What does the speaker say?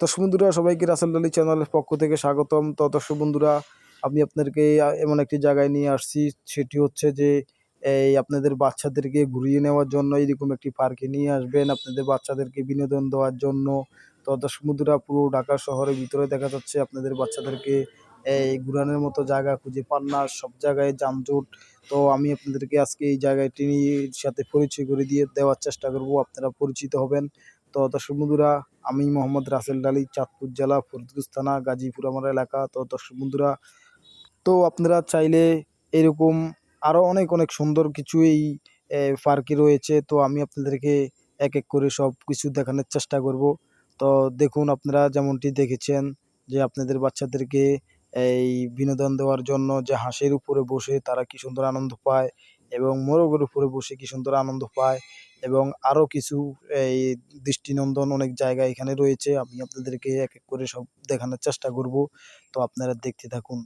দর্শক বন্ধুরা, সবাইকে রাসেল আলী চ্যানেলের পক্ষ থেকে স্বাগতম। তো দর্শক বন্ধুরা, আমি আপনাদেরকে এমন একটি জায়গায় নিয়ে আসছি, সেটি হচ্ছে যে এই আপনাদের বাচ্চাদেরকে ঘুরিয়ে নেওয়ার জন্য এরকম একটি পার্কে নিয়ে আসবেন, আপনাদের বাচ্চাদেরকে বিনোদন দেওয়ার জন্য। তো দর্শক বন্ধুরা, পুরো ঢাকা শহরের ভিতরে দেখা যাচ্ছে আপনাদের বাচ্চাদেরকে এই ঘুরানোর মতো জায়গা খুঁজে পান না, সব জায়গায় যানজট। তো আমি আপনাদেরকে আজকে এই জায়গাটির সাথে পরিচয় করে দিয়ে দেওয়ার চেষ্টা করব, আপনারা পরিচিত হবেন। তো দর্শক বন্ধুরা, আমি মোহাম্মদ রাসেল আলী, চাঁদপুর জেলা, ফরিদগঞ্জ থানা, গাজীপুর আমার এলাকা। তো দর্শক বন্ধুরা, তো আপনারা চাইলে এরকম আরও অনেক অনেক সুন্দর কিছু এই পার্কে রয়েছে। তো আমি আপনাদেরকে এক এক করে সব কিছু দেখানোর চেষ্টা করব। তো দেখুন, আপনারা যেমনটি দেখেছেন যে আপনাদের বাচ্চাদেরকে এই বিনোদন দেওয়ার জন্য যে হাঁসের উপরে বসে তারা কি সুন্দর আনন্দ পায়, এবং মোরগের উপরে বসে কি সুন্দর আনন্দ পায়, এবং আরও কিছু এই দৃষ্টিনন্দন অনেক জায়গা এখানে রয়েছে। আমি আপনাদেরকে এক এক করে সব দেখানোর চেষ্টা করব। তো আপনারা দেখতে থাকুন।